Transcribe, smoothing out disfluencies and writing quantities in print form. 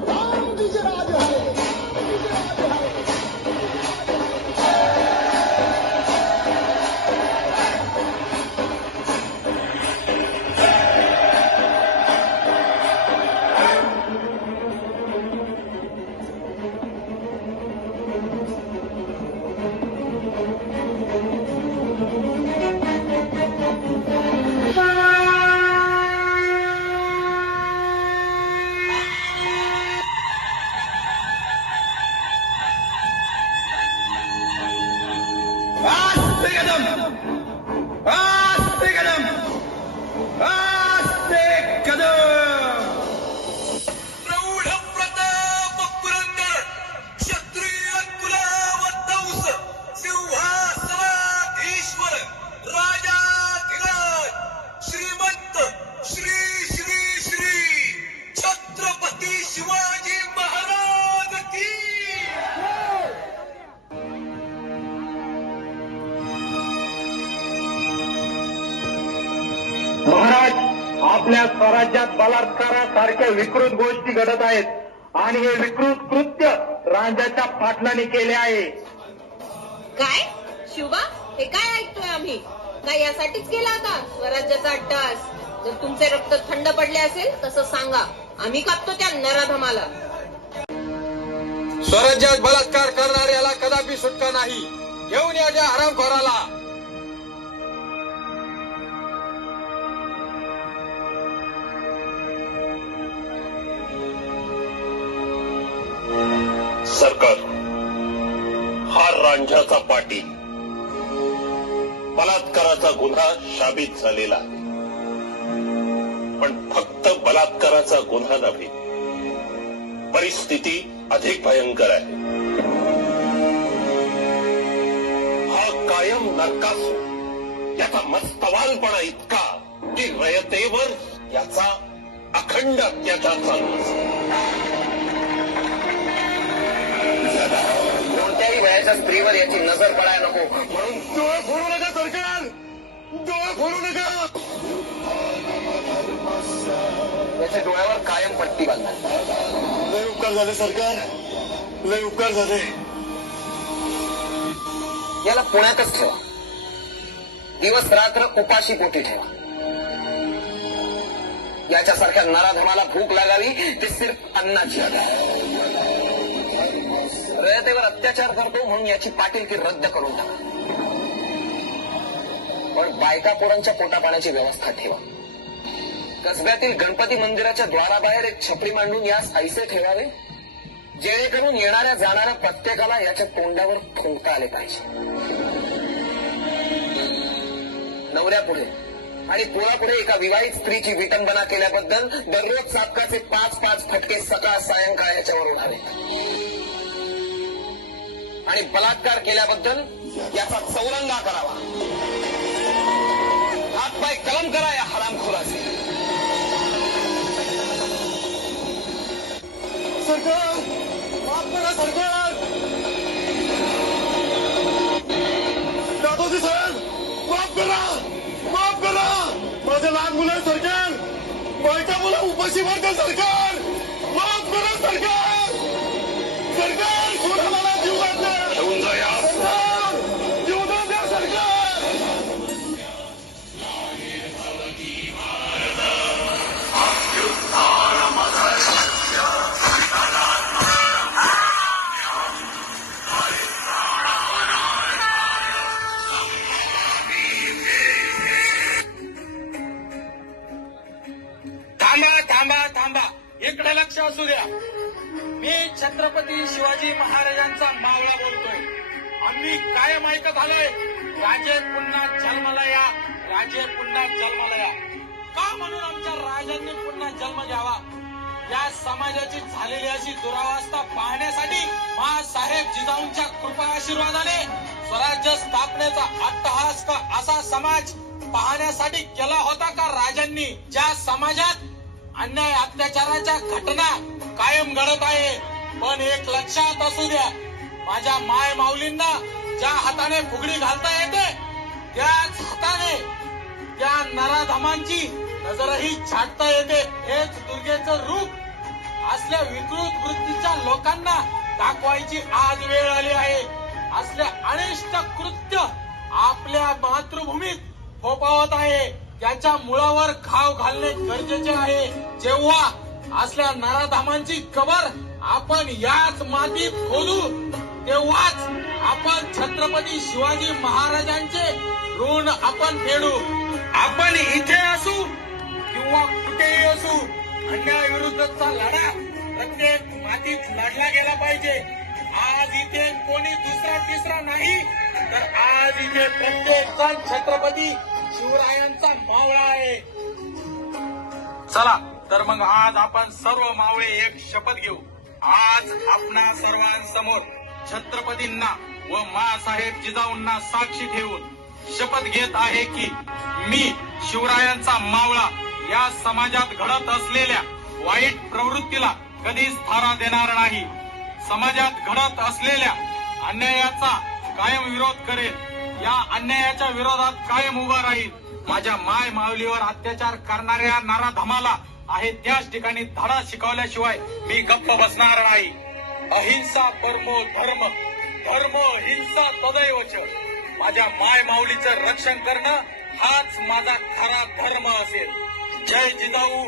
राम कीजिए राज है, कीजिए राज है। आस्ते कदम, आस्ते कदम, आस्ते कदम। प्रौढ प्रताप पुरंदर क्षत्रिय कुलावतंस सिंहासनाधीश्वर राजाधिराज श्रीमंत श्री श्री श्री छत्रपती शिवाजी महाराज की महाराज, आपल्या स्वराज्यात बलात्कारासारख्या विकृत गोष्टी घडत आहेत आणि हे विकृत कृत्य राजाच्या पाटलाने केले आहे. काय शिवबा, हे काय ऐकतोय आम्ही? काय यासाठीच केला होता स्वराज्याचा अट्टहास? जर तुमचे रक्त थंड पडले असेल तसं सांगा, आम्ही कापतो त्या नराधमाला. स्वराज्यात बलात्कार करणाऱ्याला कदापि सुटका नाही. घेऊन या त्या हरामखोराला. सरकार, हा रांझाचा पाटील बलात्काराचा गुन्हा साबित झालेला आहे. पण फक्त बलात्काराचा गुन्हा नव्हे, परिस्थिती अधिक भयंकर आहे. हा कायम नरकासूर याचा मस्तवालपणा इतका की रयतेवर याचा अखंड अत्याचार चालू असतो. कोणत्याही वयाच्या स्त्रीवर याची नजर पडायला नको म्हणून डोळे फोडू नका सरकार, डोळे फोडू नका. याच्या डोळ्यावर कायम पट्टी बांधा. लय उपकार झाले सरकार, लय उपकार झाले. याला पुण्यातच ठेवा. दिवस रात्र उपाशी पोटी ठेवा. याच्यासारख्या नराधमाला भूक लागावी ती सिर्फ अन्नाची. रयतेवर अत्याचार करतो म्हणून याची पाटीलकी रद्द करून टाका. पण बायका पोरांच्या पोटापाण्याची व्यवस्था ठेवा. कसब्यातील गणपती मंदिराच्या द्वाराबाहेर एक छपरी मांडून यास ऐसे ठेवावे जेणेकरून येणाऱ्या जाणाऱ्या प्रत्येकाला याच्या तोंडावर थुंकता आले पाहिजे. नवऱ्यापुढे आणि पोरापुढे एका विवाहित स्त्रीची विटंबना केल्याबद्दल दररोज चाबकाचे 5-5 फटके सकाळ सायंकाळ याच्यावर उडावे आणि बलात्कार केल्याबद्दल याचा चौरंगा करावा. हातपाय कलम करा या हरामखोराचे. सरकार, माफ करा सरकार. दादोजी साहेब, माफ करा, माफ करा. माझं लहान मुलं आहे सरकार, बायका मुलं उपाशी मारतात सरकार. माफ करा सरकार. सरकार, सोडा मला जीवात द्या. घेऊन जा या. सरकार, जीवात द्या सरकार. थांबा थांबा थांबा, इकडे लक्ष असू द्या. मी छत्रपती शिवाजी महाराजांचा मावळा बोलतोय. आम्ही कायम ऐकत आलोय, राजे पुन्हा जन्माला या, राजे पुन्हा जन्माला या. का म्हणून आमच्या राजांनी पुन्हा जन्म घ्यावा? या समाजाची झालेली अशी दुरावस्था पाहण्यासाठी महासाहेब जिजाऊंच्या कृपा आशीर्वादाने स्वराज्य स्थापनेचा अट्टहास का असा समाज पाहण्यासाठी केला होता का राजांनी? ज्या समाजात अन्याय अत्याचाराच्या घटना कायम घडत आहे. पण एक लक्षात असू द्या, माझ्या माय माऊलींना ज्या हाताने फुगडी घालता येते त्याच हाताने त्या नराधमांची नजरही छाटता येते. हेच दुर्गेचं रूप असल्या विकृत वृत्तीच्या लोकांना दाखवायची आज वेळ आली आहे. असल्या अनिष्ट कृत्य आपल्या मातृभूमीत फोफावत आहे. त्याच्या मुळावर घाव घालणे गरजेचे आहे. जेव्हा असल्या नराधामांची कबर आपण याच मातीत खोदू तेव्हाच आपण छत्रपती शिवाजी महाराजांचे ऋण आपण फेडू. आपण इथे असू किंवा कुठेही असू, अन्यायाविरुद्धचा लढा प्रत्येक मातीत लढला गेला पाहिजे. आज इथे कोणी दुसरा तिसरा नाही, तर आज इथे प्रत्येक जण छत्रपती शिवरायांचा मावळा आहे. चला तर मग आज आपण सर्व मावळे एक शपथ घेऊ. आज आपणा सर्वांसमोर छत्रपतींना व माँसाहेब जिजाऊंना साक्षी ठेवून शपथ घेत आहे की मी शिवरायांचा मावळा या समाजात घडत असलेल्या वाईट प्रवृत्तीला कधीच थारा देणार नाही. समाजात घडत असलेल्या अन्यायाचा कायम विरोध करेल. या अन्यायाच्या विरोधात कायम उभा राहील. माझ्या माय माऊलीवर अत्याचार करणाऱ्या नराधमाला आहे त्याच ठिकाणी धडा शिकवल्याशिवाय मी गप्प बसणार नाही. अहिंसा परमो धर्म, धर्म हिंसा तदैवच. माझ्या माय माऊलीचं रक्षण करणं हाच माझा खरा धर्म असेल. जय जिजाऊ,